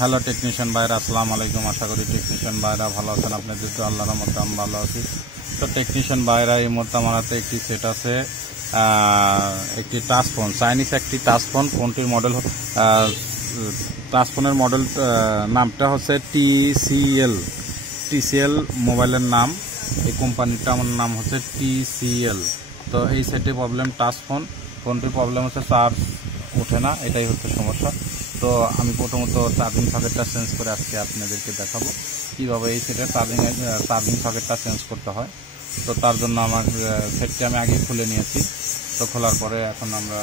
Hello technician ভাইরা, আসসালামু আলাইকুম। আশা করি টেকনিশিয়ান ভাইরা ভালো আছেন। আপনাদের তো আল্লাহর রহমতে আমি ভালো আছি। তো টেকনিশিয়ান ভাইরা, এই মুহূর্তে আমার হাতে একটি সেট আছে, একটি টাচ ফোন, চাইনিজ একটি টাচ ফোন। ফোনটির মডেল, টাচ ফোনের মডেল নামটা হচ্ছে টিসিএল মোবাইলের নাম। এই কোম্পানিটা আমার নাম হচ্ছে টিসিএল। তো এই সেটে প্রবলেম টাচ ফোনটির প্রবলেম হচ্ছে চার্জ ওঠে না, এটাই হচ্ছে সমস্যা। তো আমি প্রথমত চার্জিং সকেটটা চেঞ্জ করে আজকে আপনাদেরকে দেখাবো কীভাবে এই সেটের চার্জিং সকেটটা চেঞ্জ করতে হয়। তো তার জন্য আমার সেটটি আমি আগে খুলে নিয়েছি। তো খোলার পরে এখন আমরা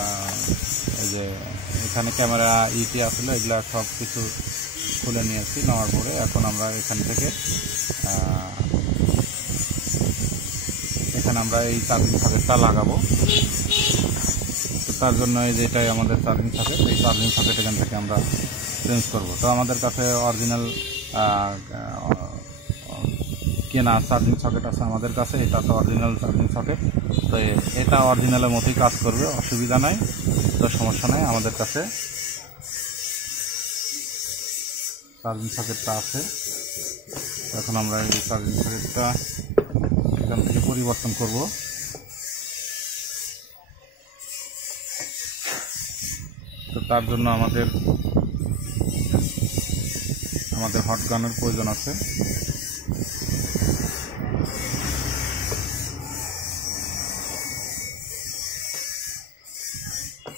এই যে এখানে ক্যামেরা ইটি আসলে এগুলা সব কিছু খুলে নিয়েছি। নেওয়ার পরে এখন আমরা এখান থেকে এখানে আমরা এই চার্জিং সকেটটা লাগাবো। তো তার জন্য এই যে এটাই আমাদের চার্জিং সকেট। এই চার্জিং সকেট এখান থেকে আমরা চেঞ্জ করব। তো আমাদের কাছে অরিজিনাল কেনা চার্জিং সকেট আছে আমাদের কাছে। এটা তো অরিজিনাল চার্জিং সকেট। তো এটা অরিজিনালের মতোই কাজ করবে, অসুবিধা নাই। তো সমস্যা নাই, আমাদের কাছে চার্জিং সকেটটা আছে। এখন আমরা এই চার্জিং সকেটটা এখান থেকে পরিবর্তন করব। তো তার জন্য আমাদের হট গানের প্রয়োজন আছে।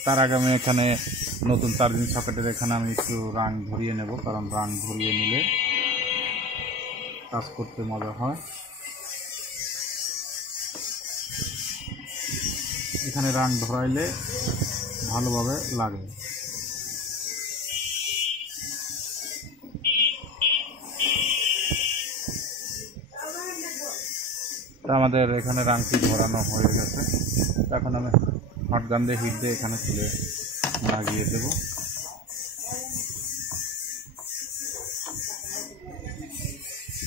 তার আগে আমি এখানে নতুন চার্জিং সকেটের এখানে আমি একটু রাং ধরিয়ে নেব, কারণ রাং ধরিয়ে নিলে কাজ করতে মজা হয়। এখানে রাং ধরাইলে ভালোভাবে লাগে। তা আমাদের এখানে রাংটি ধরানো হয়ে গেছে। এখন আমি হট গান দিয়ে হিট দিয়ে এখানে তুলে লাগিয়ে দেব।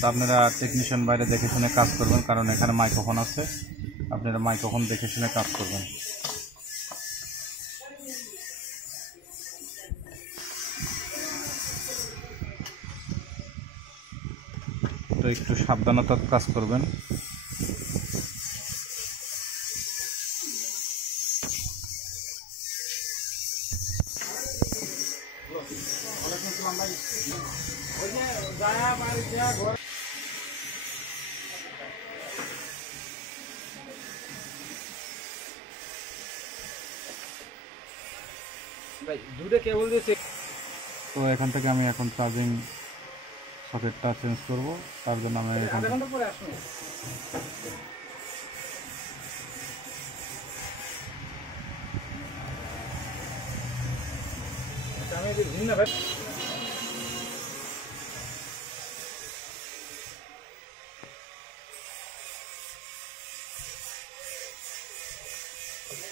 তা আপনারা টেকনিশিয়ান বাইরে দেখে শুনে কাজ করবেন, কারণ এখানে মাইক্রোফোন আছে। আপনারা মাইক্রোফোন দেখে শুনে কাজ করবেন। তো একটু সাবধানতার কাজ করবেন। তো এখান থেকে আমি এখন চার্জিং সকেটটা চেঞ্জ করব। তার জন্য আমি এখান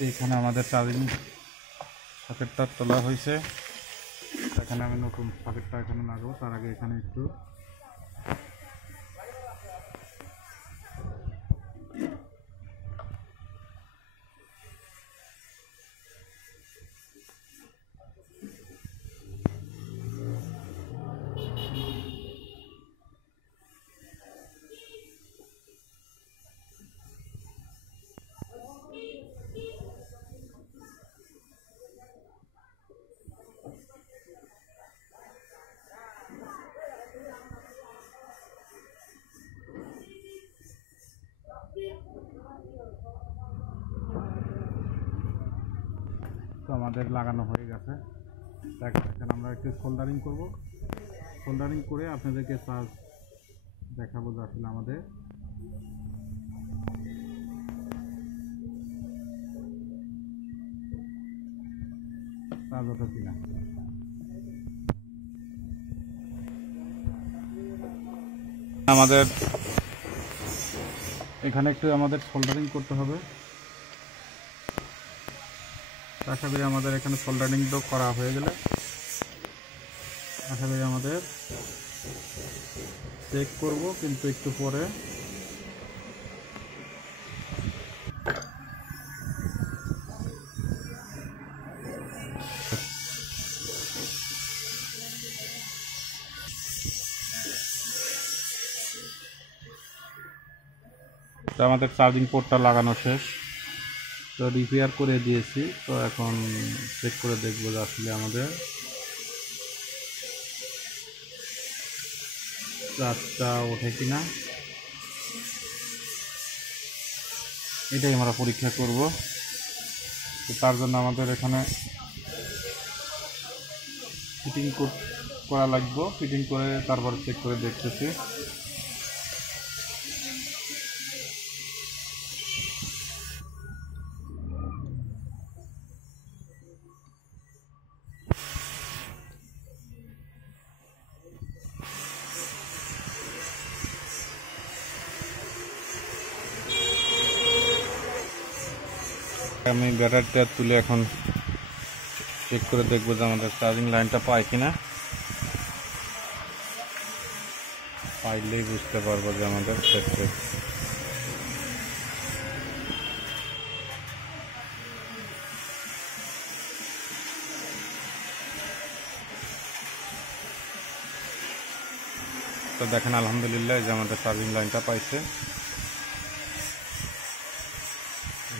এখানে আমাদের চার্জিং সকেটটা তোলা হয়েছে। এখানে আমি নতুন সকেটটা এখানে লাগাবো। তার আগে এখানে একটু আমাদের লাগানো হয়ে গেছে। এখন আমরা একটু সোল্ডারিং করব। সোল্ডারিং করে আপনাদেরকে চার্জ দেখাবো যে আসলে আমাদের চার্জ ওঠে কিনা। আমাদের এখানে একটু আমাদের সোল্ডারিং করতে হবে। আশা করি আমাদের এখানে সোল্ডারিং তো করা হয়ে গেলে আশা করি আমাদের চেক করব, কিন্তু একটু পরে। তো আমাদের চার্জিং পোর্টটা লাগানো শেষ, তো রিপেয়ার করে দিয়েছি। তো এখন চেক করে দেখবো যে আসলে আমাদের চার্জটা ওঠে কিনা, এটাই আমরা পরীক্ষা করব। তো তার জন্য আমাদের এখানে ফিটিং করা লাগবে, ফিটিং করে তারপর চেক করে দেখতেছি। আমি ব্যাটারিটা তুলে এখন চেক করে দেখবো যে আমাদের চার্জিং লাইনটা পায় কিনা। পাইলেই বুঝতে পারবো যে আমাদের ক্ষেত্রে তো দেখেন আলহামদুলিল্লাহ যে আমাদের চার্জিং লাইনটা পাইছে।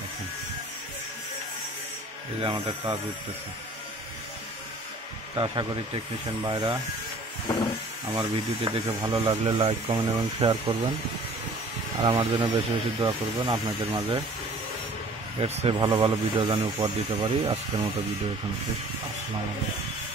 দেখেন এই যে আমাদের চার্জ উঠতেছে। তা আশা করি টেকনিশিয়ান ভাইরা আমার ভিডিওটি দেখে ভালো লাগলে লাইক, কমেন্ট এবং শেয়ার করবেন, আর আমার জন্য বেশি বেশি দোয়া করবেন। আপনাদের মাঝে এর চেয়ে ভালো ভালো ভিডিও যেন উপহার দিতে পারি। আজকের মতো ভিডিও এখানে শেষ। আসসালামু আলাইকুম।